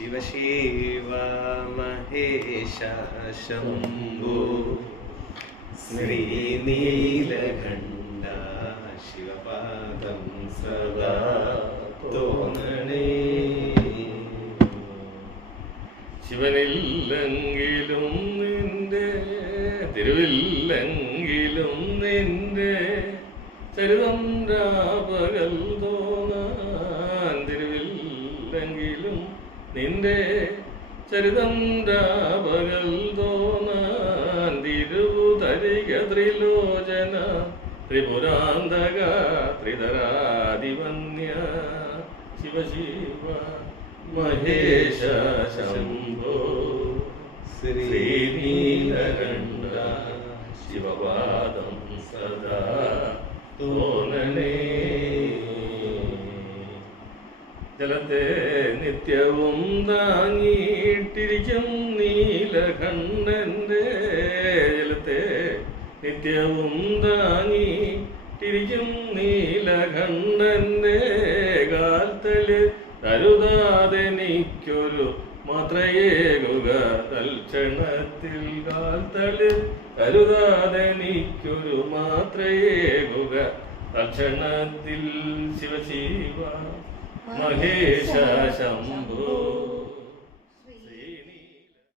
ശിവ ശിവ മഹേശ ശംഭോ ശ്രീനീലകണ്ഠ ശിവപാദം സദാ തോന്നണേ. ശിവനില്ലെങ്കിലും നിന്റെ തിരുവില്ലെങ്കിലും നിന്റെ ചരിതം രാപകൽ തോന്നാൻ. തിരുവില്ലെങ്കിലും നിന്റെ ചരിതം രാപകൽ തോന്നാൻ. തിരുവുതരിക ത്രിലോചന ത്രിപുരാന്തക ത്രിതരാദിവന്യ ശിവ ശിവ മഹേശ ശംഭോ ശ്രീനീലകണ്ഠ ശിവപാദം സദാ തോന്നണേ. ജലത്തെ നിത്യവും താങ്ങിയിട്ടിരിക്കും നീലകണ്ഠന്റെ. ജലത്തെ നിത്യവും താങ്ങിയിട്ടിരിക്കും നീലകണ്ഠന്റെ. കാൽത്തല് കരുതാതെനിക്കൊരു മാത്രയേകുക തൽക്ഷണത്തിൽ. കാൽത്തല് കരുതാതെനിക്കൊരു മാത്രയേകുക തൽക്ഷണത്തിൽ. ശിവ ശിവ മഹേശ ശംഭോ